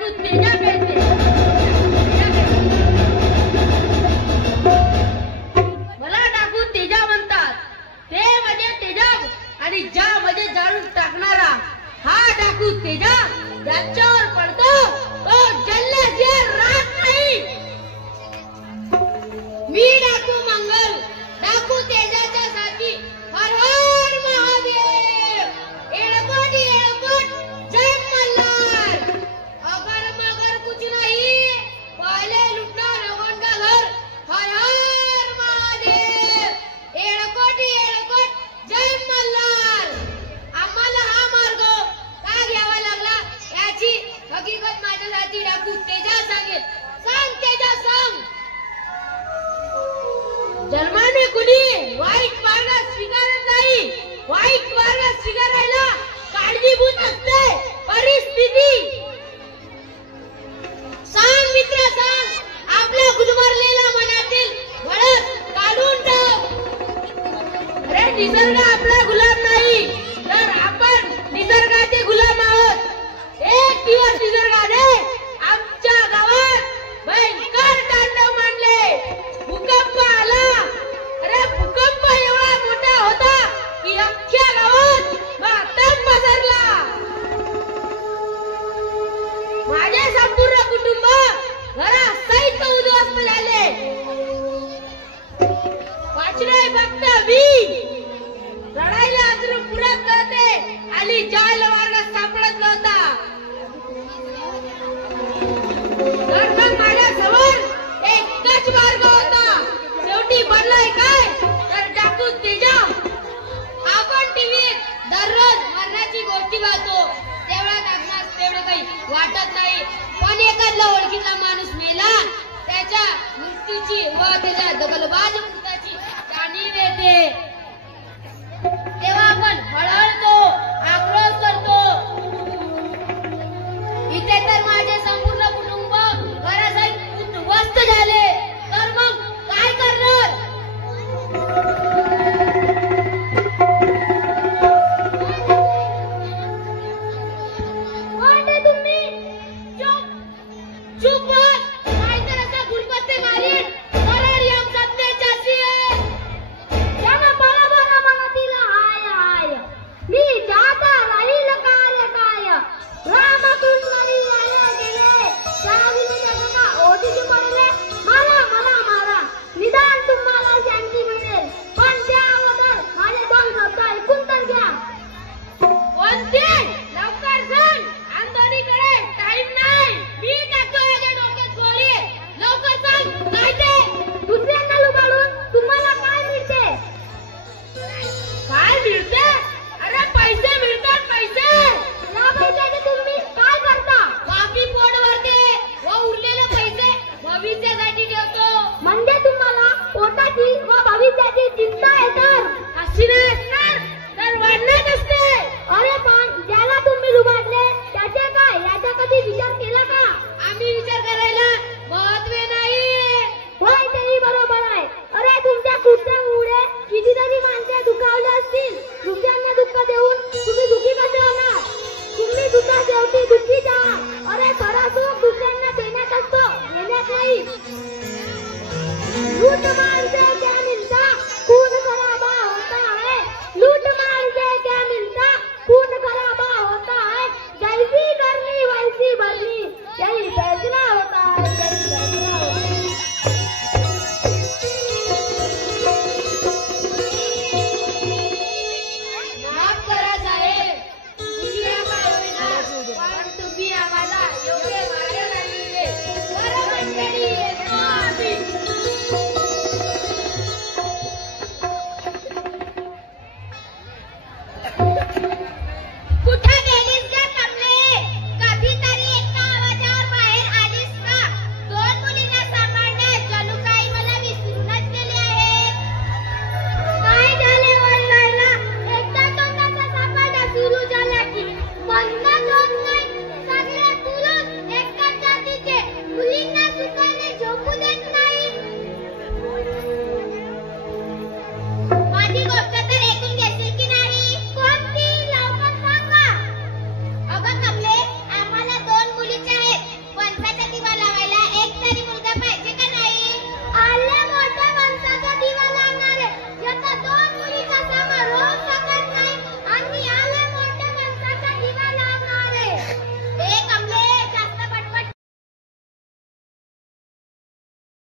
डाकू तेजा कहते मला डाकू तेजा म्हणतात. ते म्हणजे तेजाब आणि ज्या मध्ये जाळून टाकणारा हा डाकू तेजा. ज्याच्यावर पडतो तो जल्ल्याशिवाय राहत नाही. मी डाकू मंगल डाकू तेजाच्या साथी. हर हर महादेव. एळकोट एळकोट जय मल्हार. अगर मगर कुछ नहीं पहले लुटना लोगों का घर. हर हर महादेव. एळकोट एळकोट जय मल्हार. आम्हाला हा मार्ग का घ्यावा लागला याची हकीकत माझ्यासाठी डाकू तेजा सांगेल. सांग तेजा सांग. जन्माने कुणी वाईट मार्ग स्वीकारत नाही. वाईट मार्ग स्वीकारायला काळजीभूत असते परिस्थिती. सांग मित्र सांग. आपल्या गुदमरलेल्या मनातील भडक काढून टाक. अरे निसर्ग आपला गुलाम नाही तर आपण निसर्गाचे गुलाम आहोत. एक दिवस निसर्गाने आमच्या गावात भयंकर तांडव मांडले. भूकंप आला. अरे भूकंप एवढा मोठा होता की अख्ख्या गावात मातम पसरला. माझे संपूर्ण कुटुंब घरासहित उद्ध्वस्त झाले. वाचले फक्त मी. रडायला अजून पुरत नव्हते आणि जायला मार्ग सापडत नव्हता. तर मग माझ्यासमोर एकच मार्ग होता. शेवटी बनलाय काय तर डाकू तेजा. आपण टीव्हीत दररोज मरणाची गोष्टी पाहतो. तेवढ्यात आपणास तेवढं काही वाटत नाही. पण एखादा ओळखीचा माणूस मेला त्याच्या मृत्यूची व त्याच्या दगलबाज मृताची जाणीव येते. तेव्हा आपण हळहळतो, आक्रोश करतो. इथे तर माझे संपूर्ण कुटुंब घरासहित उद्ध्वस्त झाले. तर मग काय करणार. तुम्ही चुप चुप बस. नाहीतर असा गुलपत्ते मारीन. कारण या सत्याची आहे. ज्यानं मला दिला हाय हाय. मी जाता राहील काय काय. रामकृष्णारी यायला गेले. त्याविषयी जगा ओढीची पडले. मला मला मला निदान तुम्हाला शांती मिळेल. पण त्या अगोदर माझे दोन शब्द ऐकून तर घ्या. कोणते लवकर सांग. आंदोलीकडे टाइम नाही. मी टाकतो याच्या डोक्यात गोळी. लवकर सांग. काय ते दुसऱ्यांना लुबाडून तुम्हाला काय मिळते. काय मिळते. अरे पैसे मिळतात पैसे. या पैशाचे तुम्ही काय करता. बाकी पोट भरते व उरलेले पैसे भविष्यासाठी ठेवतो. म्हणजे तुम्हाला पोटाची व भविष्याची चिंता आहे तर. अशी नाही असणार तर वाढणार असते. अरे पण ज्याला तुम्ही लुबाडले त्याचे काय याचा कधी विचार केला का. आम्ही विचार करायला महत्व नाही. होय तेही बरोबर आहे. अरे तुमच्या कृत्यामुळे कितीतरी माणसे दुखावले असतील. दुसऱ्यांना दुःख देऊन तुम्ही दुःखी कसे होणार. तुम्ही दुःखा शेवटी दुःखी जा. अरे खरा सुख दुसऱ्यांना देण्यात असतो घेण्यात नाही. लूट मार से क्या मिलता खून खराबा होता है. लूट मार से क्या मिलता खून खराबा होता है. जैसी करनी वैसी भरनी यही फैसला होता है. यही फैसला होता है. माफ करा साहेब. दुसऱ्या काय होईना पण तुम्ही आम्हाला योग्य मार्ग दाखविले. बरं मंडळी येतो आम्ही.